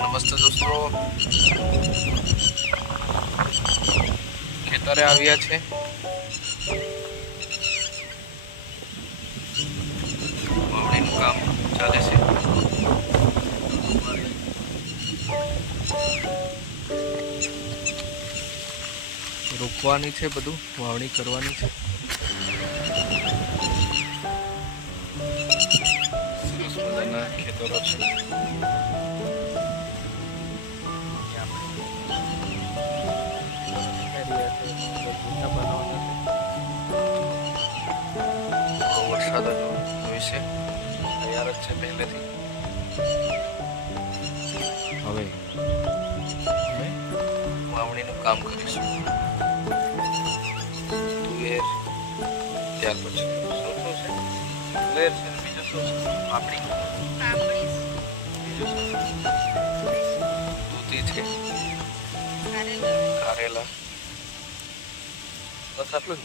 નમસ્તે દોસ્તો, ખેતરે આવ્યા છે. વાવણીનું કામ ચાલે છે. રોપવાની છે, બધું વાવણી કરવાની છે. સરસ મજાના ખેતરો છે. વરસાદ હોય છે, તૈયાર જ છે પહેલેથી. હવે અમે વાવણીનું કામ કરીશું. તુવેર, ત્યાર પછી શું છે? તુવેર છે, બીજું શું છે? પાપડી, બીજું શું? દૂધી છે, કારેલા, બસ આટલું જ.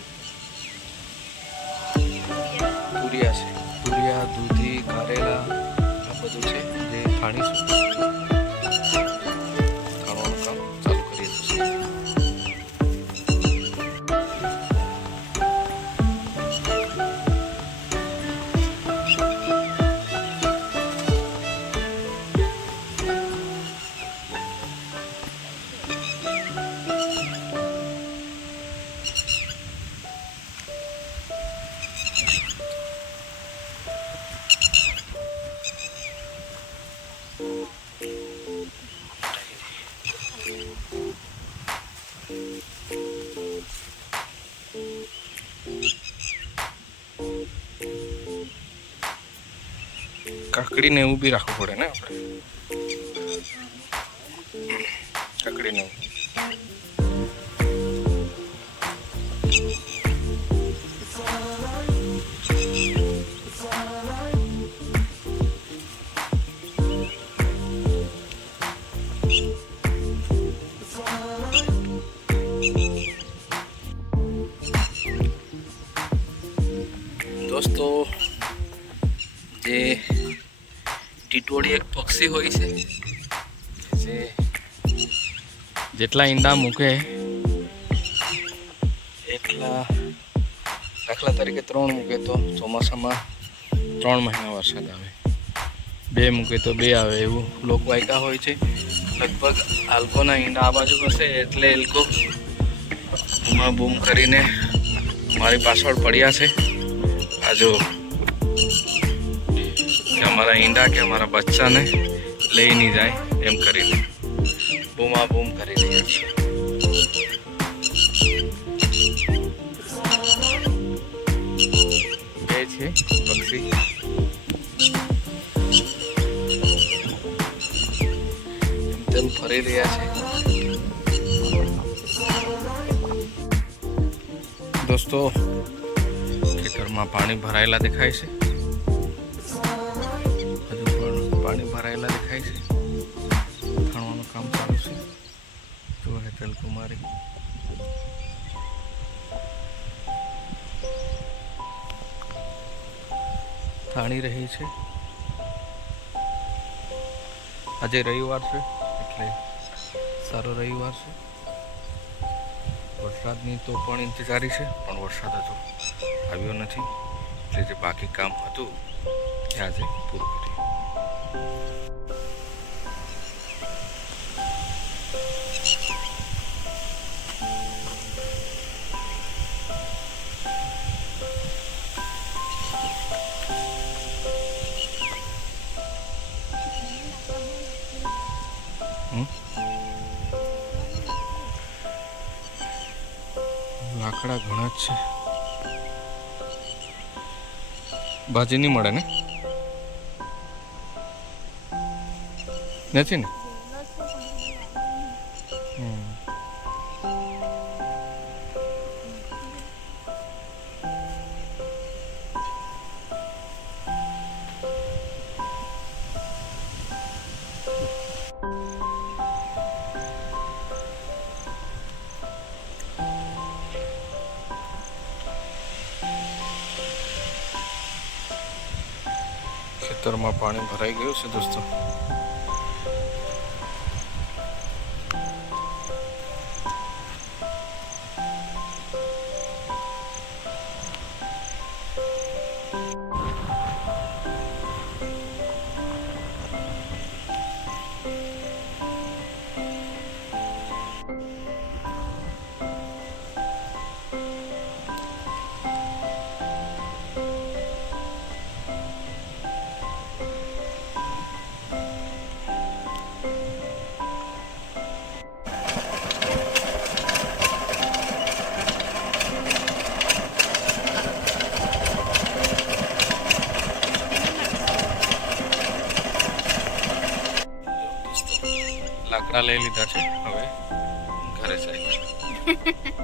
તુરિયા છે, તુરિયા, દૂધી, કારેલા, આ બધું છે જે થાણીશું. થાણવાનું કામ ચાલુ કરી દઈશું. કાકડીને એવું બી રાખવું પડે ને આપણે. કાકડીને એવું. દોસ્તો, જે ટીટોળી એક પક્ષી હોય છે જે જેટલા ઈંડા મૂકે એટલા, દાખલા તરીકે 3 મૂકે તો ચોમાસામાં 3 મહિના વરસાદ આવે, 2 મૂકે તો 2 આવે, એવું લોકો વાયકા હોય છે. લગભગ આ લોકોના ઈંડા આ બાજુ હશે એટલે એ લોકો બૂમા બૂમ કરીને મારી પાછળ પડ્યા છે. આ જો કે અમારા ઈંડા કે અમારા બચ્ચાને લઈ નહીં જાય એમ કરીને બૂમા બૂમ કરી રહ્યા છે. એ છે પક્ષી. તેમ ફરી રહ્યા છે. દોસ્તો, ખેતરમાં પાણી ભરાયેલા દેખાય છે. પાણી ભરાયેલા દેખાય છે. થાણવાનું કામ ચાલુ છે. જો હેતલ કુમારી થાણી રહી છે. આજે રવિવાર છે એટલે સારો રવિવાર છે. વરસાદની તો પણ ઇંતજારી છે, પણ વરસાદ હજુ આવ્યો નથી એટલે જે બાકી કામ હતું એ આજે પૂરું કર્યું. લાકડા ઘણા જ છે. ભાજી નહીં મળે ને? નથી ને? ખેતરમાં પાણી ભરાઈ ગયું છે દોસ્તો. લાકડા લઈ લીધા છે હવે ઘરે જાય